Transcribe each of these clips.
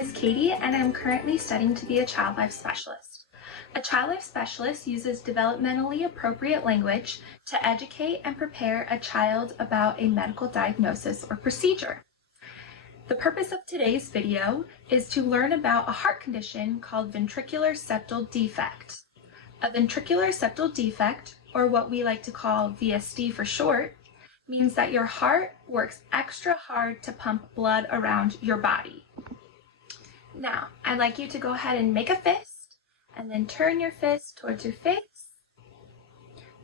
is Katie, and I'm currently studying to be a child life specialist. A child life specialist uses developmentally appropriate language to educate and prepare a child about a medical diagnosis or procedure. The purpose of today's video is to learn about a heart condition called ventricular septal defect. A ventricular septal defect, or what we like to call VSD for short, means that your heart works extra hard to pump blood around your body. Now, I'd like you to go ahead and make a fist, and then turn your fist towards your face.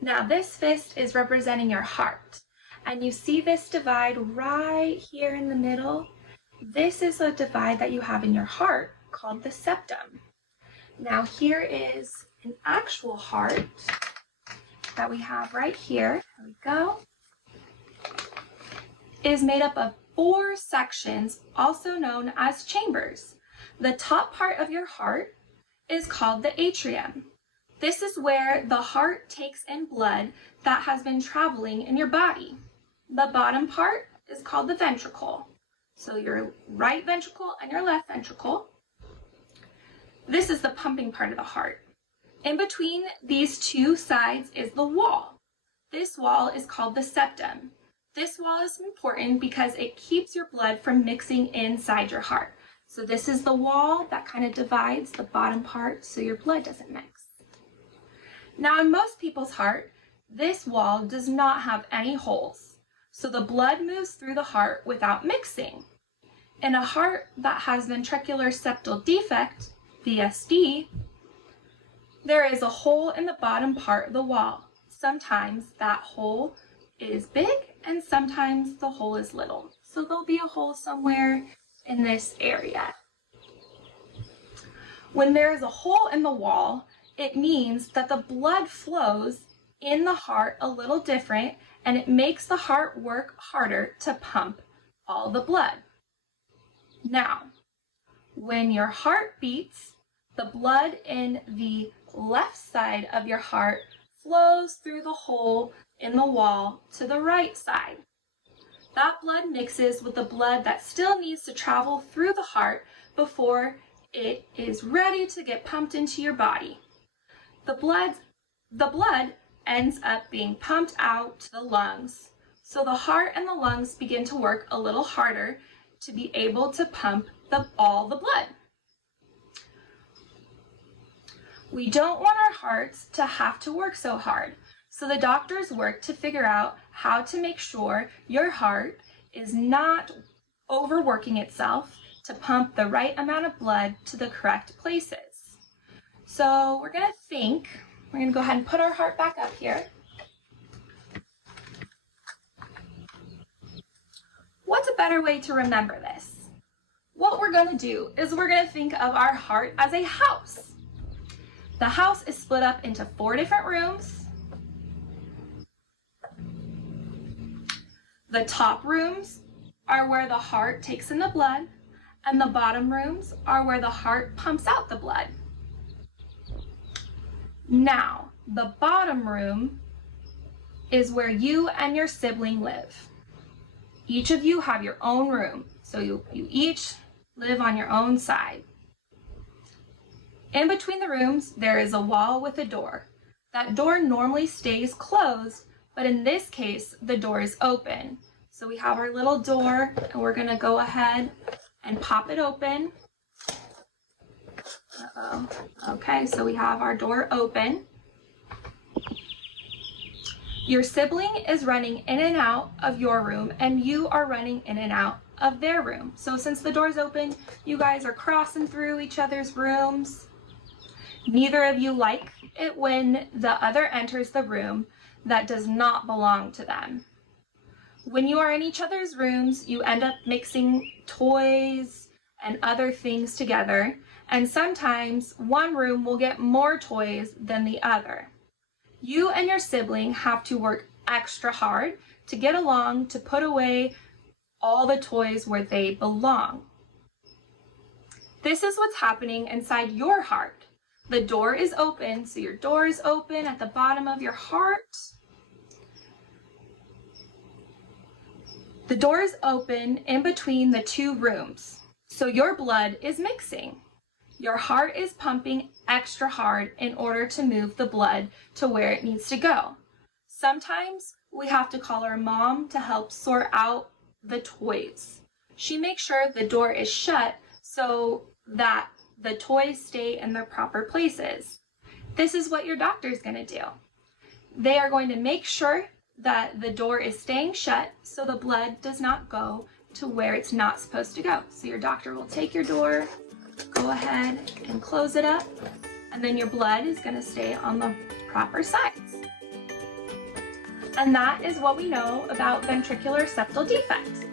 Now, this fist is representing your heart, and you see this divide right here in the middle. This is a divide that you have in your heart called the septum. Now, here is an actual heart that we have right here. Here we go. It is made up of 4 sections, also known as chambers. The top part of your heart is called the atrium. This is where the heart takes in blood that has been traveling in your body. The bottom part is called the ventricle. So your right ventricle and your left ventricle. This is the pumping part of the heart. In between these 2 sides is the wall. This wall is called the septum. This wall is important because it keeps your blood from mixing inside your heart. So this is the wall that kind of divides the bottom part so your blood doesn't mix. Now, in most people's heart, this wall does not have any holes, so the blood moves through the heart without mixing. In a heart that has ventricular septal defect, VSD, there is a hole in the bottom part of the wall. Sometimes that hole is big and sometimes the hole is little. So there'll be a hole somewhere in this area. When there is a hole in the wall, it means that the blood flows in the heart a little different, and it makes the heart work harder to pump all the blood. Now, when your heart beats, the blood in the left side of your heart flows through the hole in the wall to the right side. That blood mixes with the blood that still needs to travel through the heart before it is ready to get pumped into your body. The blood ends up being pumped out to the lungs, so the heart and the lungs begin to work a little harder to be able to pump all the blood. We don't want our hearts to have to work so hard, so the doctors work to figure out how to make sure your heart is not overworking itself to pump the right amount of blood to the correct places. So we're going to go ahead and put our heart back up here. What's a better way to remember this? What we're going to do is we're going to think of our heart as a house. The house is split up into 4 different rooms. The top rooms are where the heart takes in the blood, and the bottom rooms are where the heart pumps out the blood. Now, the bottom room is where you and your sibling live. Each of you have your own room, so you each live on your own side. In between the rooms, there is a wall with a door. That door normally stays closed, but in this case, the door is open. So we have our little door, and we're going to go ahead and pop it open. Okay, so we have our door open. Your sibling is running in and out of your room, and you are running in and out of their room. So since the door's open, you guys are crossing through each other's rooms. Neither of you like it when the other enters the room that does not belong to them. When you are in each other's rooms, you end up mixing toys and other things together, and sometimes one room will get more toys than the other. You and your sibling have to work extra hard to get along to put away all the toys where they belong. This is what's happening inside your heart. The door is open, so your door is open at the bottom of your heart. The door is open in between the 2 rooms. So your blood is mixing. Your heart is pumping extra hard in order to move the blood to where it needs to go. Sometimes we have to call our mom to help sort out the toys. She makes sure the door is shut so that the toys stay in their proper places. This is what your doctor is going to do. They are going to make sure that the door is staying shut so the blood does not go to where it's not supposed to go. So your doctor will take your door, go ahead and close it up, and then your blood is going to stay on the proper sides. And that is what we know about ventricular septal defect.